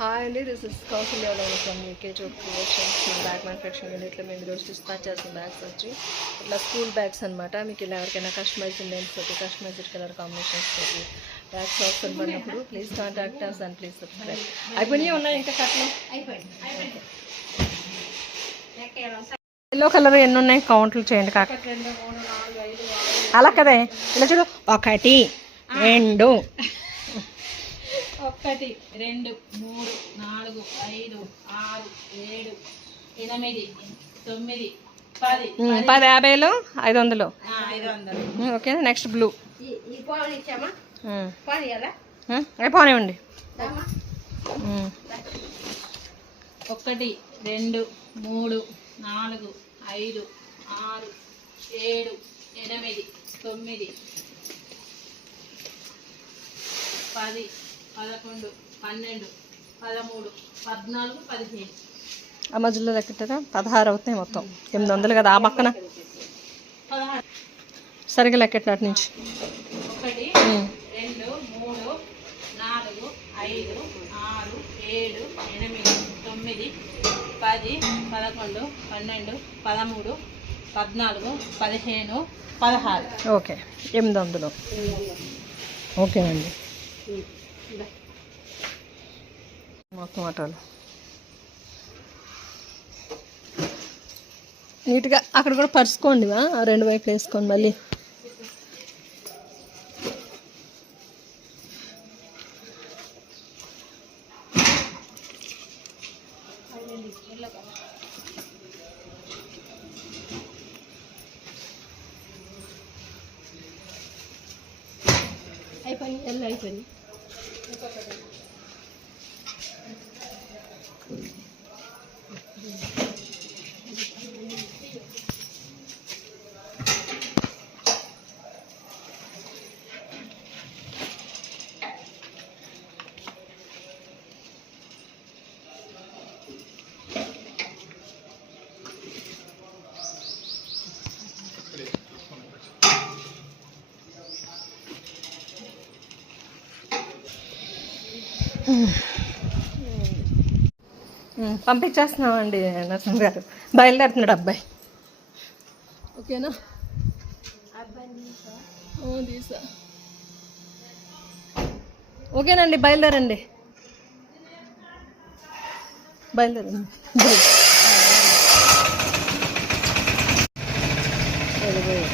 Hi అండి, this is Kausalya from UK two creations. మా bag manufacturing యూనిట్లో మేము ఈరోజు డిస్పాచ్ చేసిన బ్యాగ్స్ వచ్చి ఇట్లా స్కూల్ బ్యాగ్స్ అనమాట. మీకు ఇలా ఎవరికైనా కస్టమైజ్డ్ నేమ్స్ తోటి కస్టమైజ్డ్ కలర్ కాంబినేషన్స్ తోటి బ్యాగ్స్ అవసరం పడినప్పుడు please contact us and please subscribe. అయిపోయినాయి ఉన్నాయి ఇంకా కట్లు. ఎల్లో కలర్ ఎన్ని ఉన్నాయి కౌంట్లు చేయండి కాక. అలా కదే ఇలా చూడు, 1 2 1 2 3 4 5 6 7 8 9 10 50 500. 500. ఓకే, నెక్స్ట్ బ్లూ అయిపోనివ్వండి. 1 2 3 4 5 6 7 8 9 10 11 12 13 14 15. ఆ మధ్యలో లెక్కటారా 16 అవుతాయి మొత్తం. 800 కదా ఆ పక్కన. 16 సరిగ్గా లెక్కటాటి నుంచి 1 2 3 4 5 6 7 8 9 10 11 12 13 14 15 16. ఓకే, 800. ఓకేనండి. మొత్తం ఆటోలు నీట్గా అక్కడ కూడా పరుచుకోండి, ఆ 2 వైపులు వేసుకోండి మళ్ళీ. అయిపోయింది. పంపించేస్తున్నామండి నరసింహ గారు. బయలుదేరుతున్నాడు అబ్బాయి. ఓకేనా? తీసా. ఓకేనండి, బయలుదేరండి. వెళ్ళిపోయి